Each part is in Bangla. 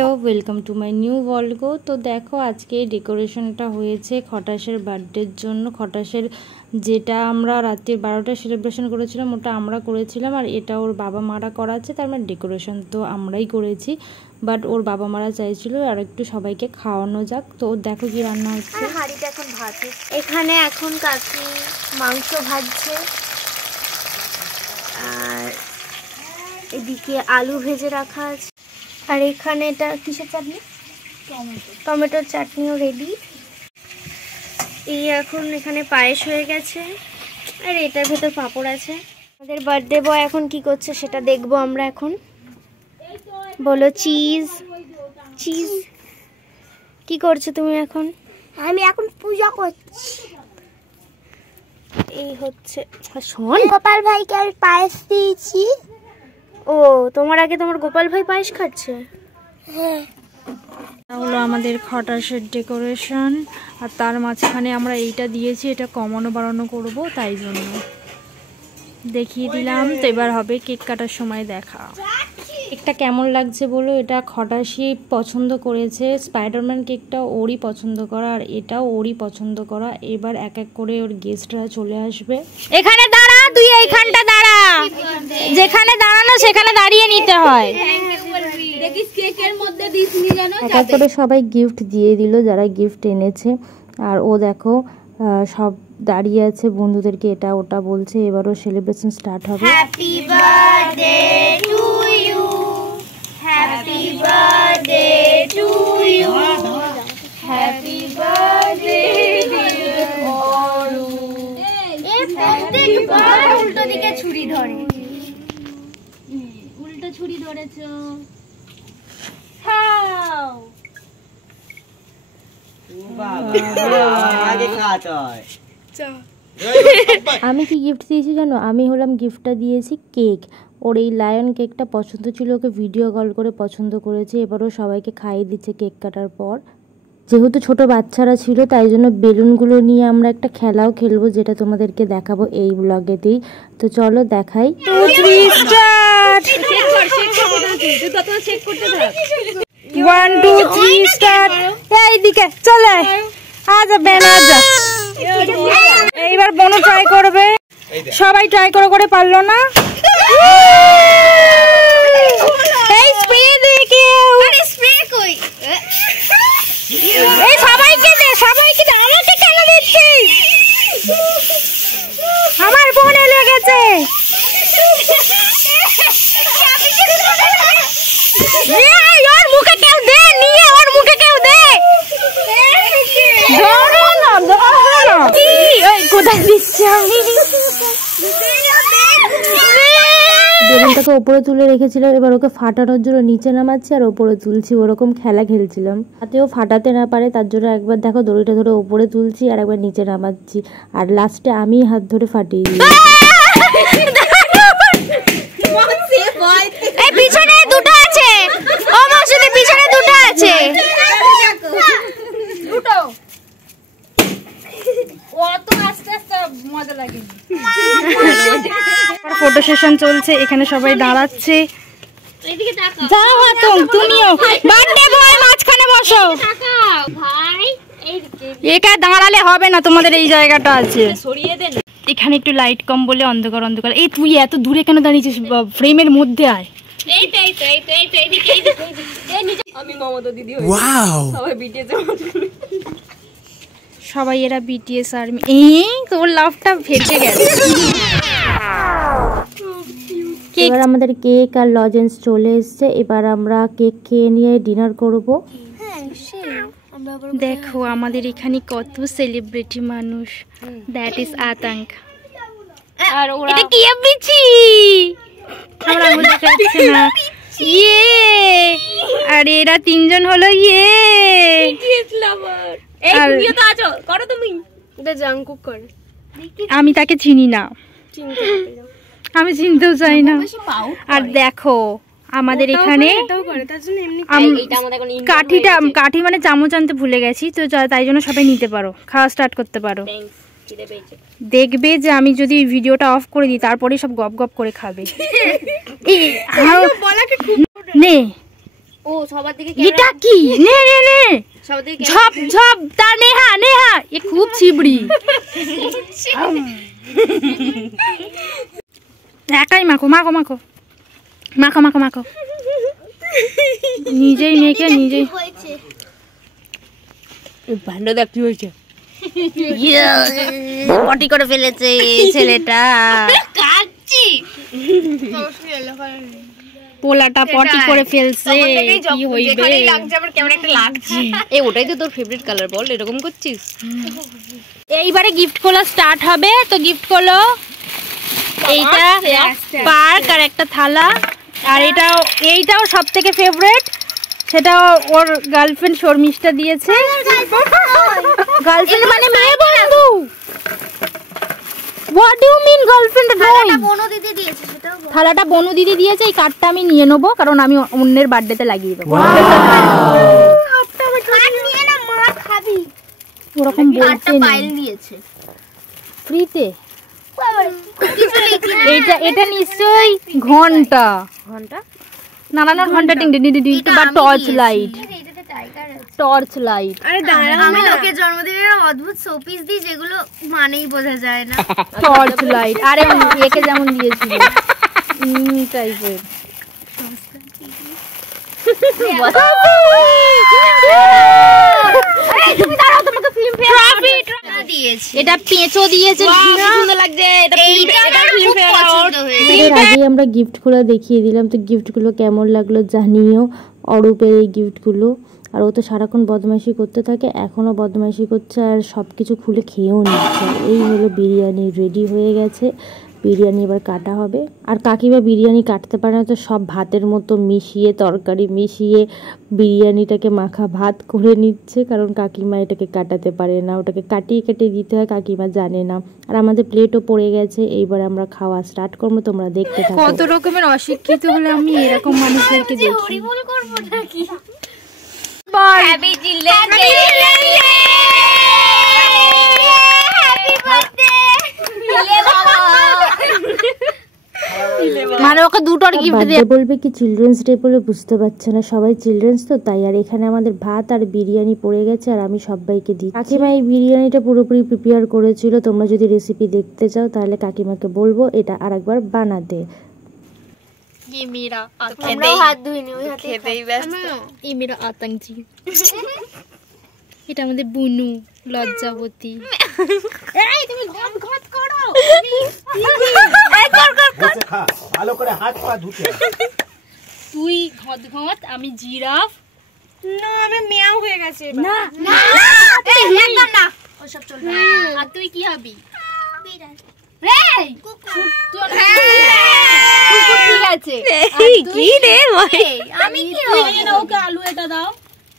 Hello welcome to my new vlog. তো দেখো আজকে ডেকোরেশনটা হয়েছে খটাশের বার্থডের জন্য। খটাশের যেটা আমরা রাত্রি 12টায় সেলিব্রেশন করেছিলাম ওটা আমরা করেছিলাম, আর এটা ওর বাবা মারা করাচ্ছে, তার মানে ডেকোরেশন তো আমরাই করেছি, বাট ওর বাবা মারা চাইছিল আর একটু সবাইকে খাওয়ানো যাক। তো দেখো কি রান্না হচ্ছে। হাঁড়িটা এখন ভাত এখানে, এখন কাকি মাংস ভাজছে, আর এদিকে আলু ভেজে রাখা আছে, আর এখানে এটা কিসের চাটনি, টমেটোর চাটনিও রেডি। এই এখন এখানে পায়েস হয়ে গেছে, আর এটার ভেতর পাঁপড় আছে। আমাদের বার্থডে বয় এখন কি করছে সেটা দেখবো আমরা এখন। বলো চিজ চিজ, কি করছো তুমি এখন? আমি এখন পূজা করছি। এই হচ্ছে শোন, গোপাল ভাইকে আমি পায়েস দিয়েছি। ও তোমার আগে তোমার গোপাল ভাই পায়েস খাচ্ছে? হ্যাঁ, হলো আমাদের খটাশের ডেকোরেশন, আর তার মাঝখানে আমরা এইটা দিয়েছি, এটা কমানো বাড়ানো করব, তাই জন্য দেখিয়ে দিলাম। তো এবার হবে কেক কাটার সময় দেখা। কেকটা কেমন লাগছে বলো। এটা খটাশি পছন্দ করেছে, স্পাইডারম্যান কেকটা ওরই পছন্দ করা, আর এটাও ওরই পছন্দ করা। এবার এক এক করে ওর গেস্টরা চলে আসবে। এখানে দাঁড়া, তুই এইখানটা দাঁড়া, যেখানে দাঁড়ানো সেখানে দাঁড়িয়ে নিতে হয়। এক এক করে সবাই গিফট দিয়ে দিল যারা গিফট এনেছে, আর ও দেখো সব দাঁড়িয়ে আছে, বন্ধুদেরকে এটা ওটা বলছে। এবারও সেলিব্রেশন স্টার্ট হবে। Happy birthday to you, happy birthday to you, happy birthday প্রত্যেকবার উল্টো দিকে ছুরি ধরে, উল্টো ছুরি ধরেছো। আমি কি গিফট দিয়েছি জানো? আমি হলাম গিফটটা দিয়েছি কেক। ওর এই লায়ন কেকটা পছন্দ ছিল, ওকে ভিডিও কল করে পছন্দ করেছে। এবারও সবাইকে খাইয়ে দিচ্ছে কেক কাটার পর। যেহেতু ছোট বাচ্চারা ছিল তাই জন্য বেলুনগুলো নিয়ে আমরা একটা খেলাও খেলবো, যেটা তোমাদেরকে দেখাবো এই ব্লগেতেই। তো চলো দেখাই। 2 3 স্টার্ট। 1 2 3 স্টার্ট। এইদিকে চলে আজা বেনাজা। এইবার বনু ট্রাই করবে, সবাই ট্রাই করে পারলো না। এই স্প্রে দেখে, আরে স্প্রে কই? এই সবাইকে দে, আমাকে কেন দিচ্ছিস? আমার বোনে লেগেছে। ওর মুখে কেউ দে, নিয়ে ওর মুখে কেউ দে। ধরো না, কোথায় দিচ্ছি আমি? বেলুনটাকে ওপরে তুলে রেখেছিলাম, এবার ওকে ফাটানোর জন্য নিচে নামাচ্ছি আর ওপরে তুলছি, ওরকম খেলা খেলছিলাম। হাতেও ফাটাতে না পারে তার জন্য একবার দেখো দড়িটা ধরে ওপরে তুলছি আর একবার নিচে নামাচ্ছি, আর লাস্টে আমি হাত ধরে ফাটিয়ে দিই। পিছনে দুটো আছে, ও মাসুদি পিছনে দুটো আছে, দুটো ফটো সেশন চলছে, এখানে সবাই দাঁড়াচ্ছে। যাও তুমিও বার্থডে বয় মাঝখানে বসো। একা দাঁড়ালে হবে না, তোমাদের এই জায়গাটা আছে। এখানে একটু লাইট কম বলে অন্ধকার অন্ধকার। এই তুই এত দূরে কেন দাঁড়িয়েছিস? ফ্রেমের মধ্যে আয়। সবাই এরা বিটিএস আর্মি। তোর লাভটা ভেসে গেছে। এবার আমাদের কেক আর লজেন্স চলে এসছে, এবার আমরা কেক খেয়ে নিয়ে ডিনার করব। দেখো আমাদের এখানে কত সেলিব্রিটি মানুষ। দ্যাট ইজ আতঙ্ক। আর ওরা এটা কি বিচি? আমরা বুঝতে পারছি না। ইয়ে, আর এরা তিনজন হলো ইয়ে বিটিএস লাভার। এই তুমিও তো আছো, করো তুমি। এটা জাংকুক করে। আমি তাকে চিনি না, আমি চিনতেও চাই না। আর দেখো আমাদের এখানে কাঠি মানে চামচ আনতে ভুলে গেছি, তো তাই জন্য সবাই নিতে পারো, খাওয়া স্টার্ট করতে পারো। দেখবে যে আমি যদি ভিডিওটা অফ করে দিই তারপরে সব গপ গপ করে খাবে। নে ও সবার দিকে এটা কি নে নে নে সবার দিকে ঝপ ঝপ তা নেহা নেহা এ খুব চিবড়ি একাই মাখো মাখো মাখো মাখো মাখো মাখো নিজেই মেখে নিজেই হয়েছে ভালো দেখতে হয়েছে পটি করে ফেলেছে ছেলেটা কাচ্চি পোলাটা পটি করে ফেলছে কি হইবে লাগছে আমার কেমন একটা লাগছে এই ওটাই তো তোর ফেভারিট কালার বল এরকম করছিস এইবারে গিফট খোলা স্টার্ট হবে তো গিফট খোলো এইটা পার্ক আর একটা থালা আর এইটাও সবথেকে ফেভারিট সেটা ওর গার্লফ্রেন্ড শর্মিষ্ঠা দিয়েছে গার্লফ্রেন্ড মানে মেয়ে বন্ধু what do you mean girlfriend নয় বনো দিদি দিয়েছে সেটাও থালাটা বনু দিদি দিয়েছে এই কার্ডটা আমি নিয়ে নেবো কারণ আমি অন্যের বার্থডেতে লাগিয়ে দেবো নিয়ে না মা খাবি ওরকম বলতে পাইল দিয়েছে ফ্রিতে কিছু লিখি এটা নিশ্চয়ই ঘন্টা নানানোর ঘন্টা টিং টিং টিং টিং বা টর্চ লাইট এটাতে টাইগার আছে টর্চ লাইট আরে দাঁড়া আমি লোকের জন্মদিনের অদ্ভুত শোপিস দিই যেগুলো মানেই বোঝা যায় না টর্চ লাইট আরে একে যেমন দিয়েছিল টাইপের এটা পেঁচো দিয়েছে সুন্দর লাগছে এটা ফিল্মফেয়ার অ্যাওয়ার্ড এর আগে আমরা গিফটগুলো দেখিয়ে দিলাম তো গিফটগুলো কেমন লাগলো জানিও অরূপের এই গিফটগুলো আর ও তো সারাক্ষণ বদমাইশি করতে থাকে এখনও বদমাইশি করছে আর সব কিছু খুলে খেয়েও নিচ্ছে এই হলো বিরিয়ানি রেডি হয়ে গেছে বিরিয়ানি এবার কাটা হবে আর কাকিমা বিরিয়ানি কাটতে পারে না তো সব ভাতের মতো মিশিয়ে তরকারি মিশিয়ে বিরিয়ানিটাকে মাখা ভাত করে নিচ্ছে কারণ কাকিমা এটাকে কাটাতে পারে না ওটাকে কাটিয়ে কাটিয়ে দিতে হয় কাকিমা জানে না আর আমাদের প্লেটও পড়ে গেছে এইবার আমরা খাওয়া স্টার্ট করবো তোমরা দেখতে থাকো কত রকমের অশিক্ষিত হলে আমি এরকম মানুষদেরকে দেখি ভুল করব নাকি happy children day happy birthday মিলে বাবা মানে ওকে দুটোর গিফট বার্থডে বলবে কি চিলড্রেন্স ডে বলে বুঝতে পারছে না সবাই চিলড্রেন্স তো তাই আর এখানে আমাদের ভাত আর বিরিয়ানি পড়ে গেছে আর আমি সবাইকে দিই কাকিমা এই বিরিয়ানিটা পুরোপুরি প্রিপেয়ার করেছিল তোমরা যদি রেসিপি দেখতে চাও তাহলে কাকিমাকে বলবো এটা আরেকবার বানাতে ये मेरा আমরাও হাত ধুইনি ওই হাতে খেতেই ব্যস্ত ये मेरा आतंकी এটা আমাদের বুনু লজ্জাবতী এই তুমি ঘট ঘট করো বসে খা ভালো করে হাত পা ধুতে তুই ঘট ঘট আমি জিরাফ না আমি মিয়াও হয়ে গেছে না না একদম না ওসব চলবে না আর তুই কি হবি বিড়াল এই কুকুর কুকুর ঠিক আছে কি রে আমি কি হব ওকে আলু এটা দাও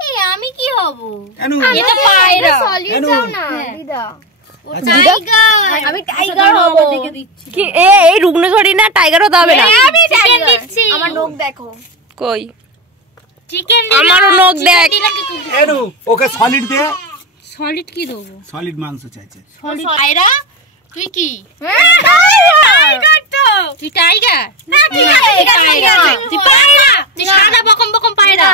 এই আমি কি হব কেন এটা পায়রা সলিড কেন? দাও না দিদা ও টাইগার আমি টাইগার হব কি এই রুগ্নঝড়ি না টাইগার হতে হবে না আমি চিকেন দিচ্ছি আমার নখ দেখো কই চিকেন আমারও নখ দেখ কেন ওকে সলিড দে সলিড কি দেবো সলিড মাংস চাইছে সলিড পায়রা তুই কি টাইগার তো তুই টাইগার না টাইগার তুই পায়রা তুই সাদা বকম বকম পায়রা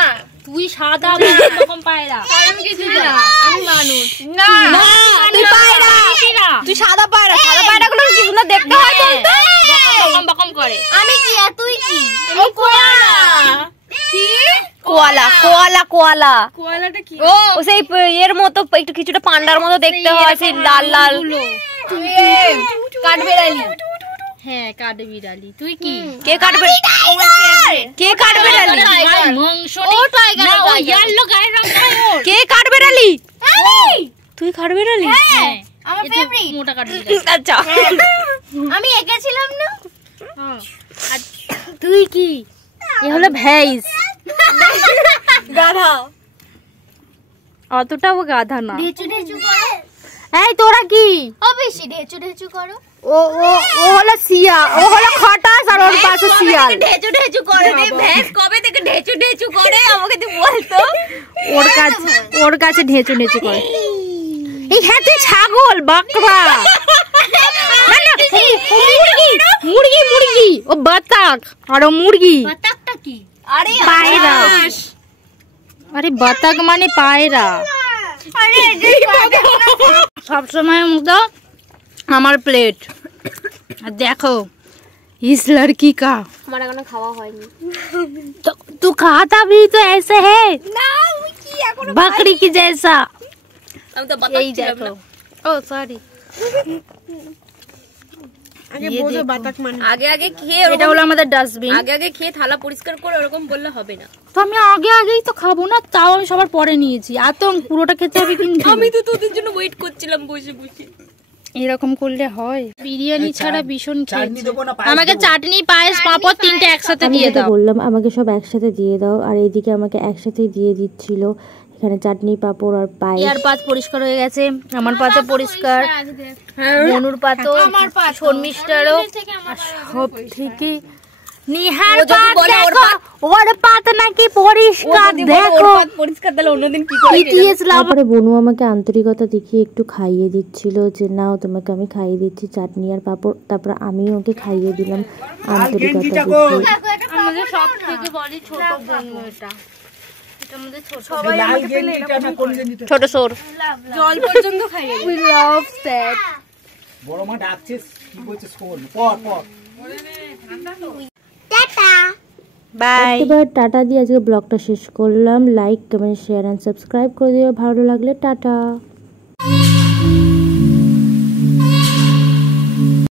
তুই সাদা বকম বকম পায়রা আমি কিছু না আমি মানুষ না তুই পায়রা তুই সাদা পায়রা গুলো কি সুন্দর দেখতে হয় বলতো বকম বকম করে আমি কি আর তুই কি আমি কোয়ালা কি কোয়ালা কোয়ালা কোয়ালা কোয়ালাটা কি ও সেই এর মতো একটু কিছুটা পান্ডার মতো দেখতে হয় সেই লাল লাল কাঠবেড়ালি হ্যাঁ কাঠবিড়ালি তুই কি কে কাটবে কে কাটবে রালি মাংস ও টাইগার না ও ইয়েলো গায়ের রং ওর কে কাটবে রালি তুই কাটবে রালি হ্যাঁ আমার ফেভারিট মোটা কাঠবিড়ালি আচ্ছা আমি এঁকেছিলাম না আর তুই কি এ হলো ভেইস গাধা অতটাও গাধা না ঢেচু ঢেচু করো এই তোরা কি ও বেশি ঢেচু ঢেচু করো ও ও ও হলো শিয়া ও হলো খটাস আর ওর পাশে শিয়াল ঢেচু ঢেচু করে রে ভ্যাস কবে থেকে ঢেচু ঢেচু করে আমাকে তুই বলতো ওর কাছে ঢেঁচু ঢেঁচু করে এই হ্যাঁ তুই ছাগল বাকরা না না মুরগি মুরগি মুরগি ও বাতাক আর ও মুরগি বাতাকটা কি আরে পায়রা আরে বাতাক মানে পায়রা। সবসময়ের মতো আমার প্লেট। আর দেখো इस लड़की का আমার এখনো খাওয়া হয়নি। तो तू खाता भी तो ऐसे है बकरी की जैसा। আমি তো यही देखो ओ सॉरी আগে আগে খেয়ে এটা হলো আমাদের ডাস্টবিন। আগে আগে খেয়ে থালা পরিষ্কার করে ওরকম বললে হবে না। তো আমি আগে আগেই তো খাবো না, তাও আমি সবার পরে নিয়েছি। আর তো পুরোটা খেতে হবে কিন্তু। আমি তো তোদের জন্য ওয়েট করছিলাম বসে বসে। এরকম করলে হয়? বিরিয়ানি ছাড়া ভীষণ চাটনি খেয়েছি। দেবো না আমাকে চাটনি পায়েস পাঁপড় তিনটে একসাথে আমি দিয়ে যেটা দাও। বললাম আমাকে সব একসাথে দিয়ে দাও, আর এইদিকে আমাকে একসাথেই দিয়ে দিচ্ছিল। এখানে চাটনি, পাঁপড় আর পায়েস। ইয়ার পাত পরিষ্কার হয়ে গেছে, আমার পাতও পরিষ্কার, মনুর পাতও, শর্মিষ্ঠারও, সব ঠিকই। নিহার পাত দেখো, ওর পাত নাকি পরিষ্কার দেখো। পরিষ্কার তাহলে অন্যদিন কি করে? তারপরে বনু আমাকে আন্তরিকতা দেখিয়ে একটু খাইয়ে দিচ্ছিল যে নাও তোমাকে আমি খাইয়ে দিচ্ছি চাটনি আর পাঁপড়। তারপরে আমিও ওকে খাইয়ে দিলাম আন্তরিকতা দেখিয়ে। আমাদের সব থেকে বড় ছোট বনু এটা। এটা আমাদের ছোট লাল গেঞ্জিটা না কোন গেঞ্জিটা? ছোট সোর। জল পর্যন্ত খাইয়ে We love that. বড় মা ডাকছিস কি বলছিস শোন পর পর। টাটা। বাই। এবার টাটা দিয়ে আজকে ব্লগটা শেষ করলাম। Like, comment, share and subscribe করে দিও ভালো লাগলে। টাটা।